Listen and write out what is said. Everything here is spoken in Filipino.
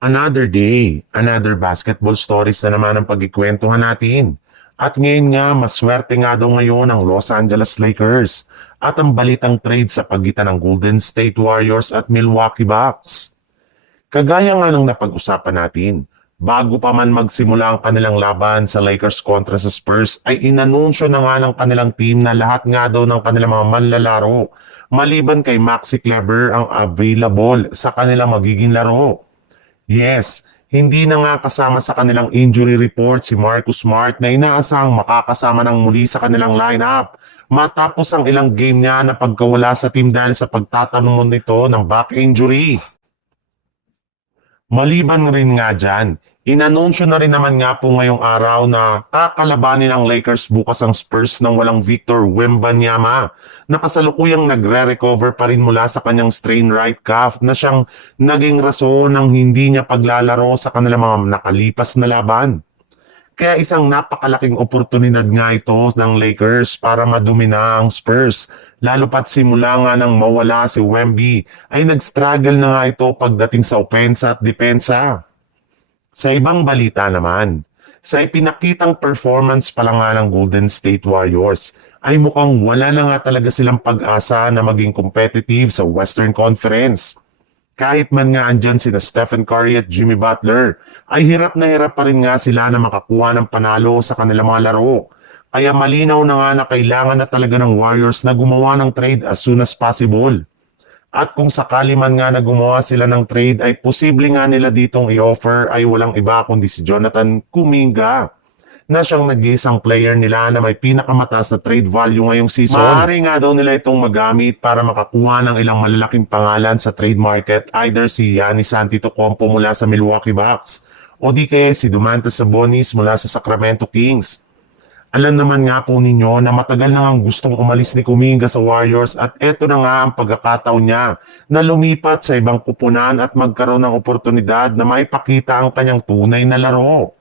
Another day, another basketball stories na naman ang pagkikwentuhan natin. At ngayon nga, maswerte nga daw ngayon ang Los Angeles Lakers at ang balitang trade sa pagitan ng Golden State Warriors at Milwaukee Bucks. Kagaya nga ng napag-usapan natin, bago pa man magsimula ang kanilang laban sa Lakers kontra sa Spurs ay inanunsyo na nga ng kanilang team na lahat nga daw ng kanilang mga manlalaro maliban kay Maxi Kleber ang available sa kanilang magiging laro. Yes, hindi na nga kasama sa kanilang injury report si Marcus Smart na inaasang makakasama ng muli sa kanilang lineup matapos ang ilang game niya na pagkawala sa team dahil sa pagtatanong nito ng back injury. Maliban rin nga dyan, inanunsyo na rin naman nga po ngayong araw na kakalabanin ng Lakers bukas ang Spurs ng walang Victor Wembanyama na kasalukuyang nagre-recover pa rin mula sa kanyang strained right calf na siyang naging rason ng hindi niya paglalaro sa kanilang mga nakalipas na laban. Kaya isang napakalaking oportunidad nga ito ng Lakers para madumina ang Spurs. Lalo pat simula nga nang mawala si Wemby ay nag-struggle na nga ito pagdating sa opensa at depensa. Sa ibang balita naman, sa ipinakitang performance pa lang nga ng Golden State Warriors ay mukhang wala na nga talaga silang pag-asa na maging competitive sa Western Conference. Kahit man nga andyan sina Stephen Curry at Jimmy Butler, ay hirap na hirap pa rin nga sila na makakuha ng panalo sa kanilang mga laro. Kaya malinaw na nga na kailangan na talaga ng Warriors na gumawa ng trade as soon as possible. At kung sakali man nga na gumawa sila ng trade ay posible nga nila ditong i-offer ay walang iba kundi si Jonathan Kuminga na siyang nag-iisang player nila na may pinakamataas na trade value ngayong season. Maaari nga daw nila itong magamit para makakuha ng ilang malalaking pangalan sa trade market, either si Giannis Antetokounmpo mula sa Milwaukee Bucks o di kaya si Domantas Sabonis mula sa Sacramento Kings. Alam naman nga po ninyo na matagal na ngang gustong umalis ni Kuminga sa Warriors at eto na nga ang pagkakataon niya na lumipat sa ibang kupunan at magkaroon ng oportunidad na maipakita ang kanyang tunay na laro.